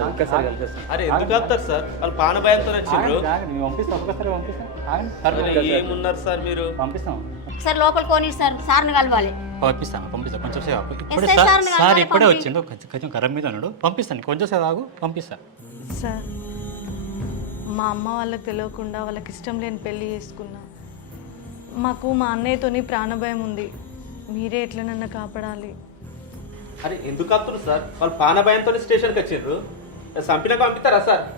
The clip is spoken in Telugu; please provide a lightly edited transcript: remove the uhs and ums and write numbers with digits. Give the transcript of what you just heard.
సార్ ఒక్కసారి కలిపేస్తాను. అరే ఎందుకు వస్తారు సార్? వాళ్ళు పానభయంతో వచ్చిండ్రు. మేము పంపిస్తాం, ఒక్కసారి పంపిస్తాం. ఆగండి. అరే ఏమున్నారు సార్ మీరు? పంపిస్తాం. ఒకసారి లోపల కోని సార్ని కలవాలి. పంపిస్తాను కొంచెం సేపు ఆగు. ఇప్పుడే ఎస్ఐ సార్ని సార్ కలవాలి, ఇప్పుడే పంపి. వచ్చిండు, కొంచెం గరం మీద ఉన్నాడు. పంపిస్తాను, కొంచెం సేపు ఆగు, పంపిస్తాను. సార్ మా అమ్మ వాళ్ళకి తెలియకుండా వాళ్ళకి ఇష్టం లేని పెళ్లి చేసుకున్నా. మాకు మా అన్నయ్యతోని ప్రాణభయం ఉంది. మీరే ఎట్లా నన్ను కాపాడాలి. అరే ఎందుకు వస్తున్నారు సార్? వాళ్ళు పానభయంతో స్టేషన్కి వచ్చిండ్రు. చంపినాక పంపిస్తారా సార్?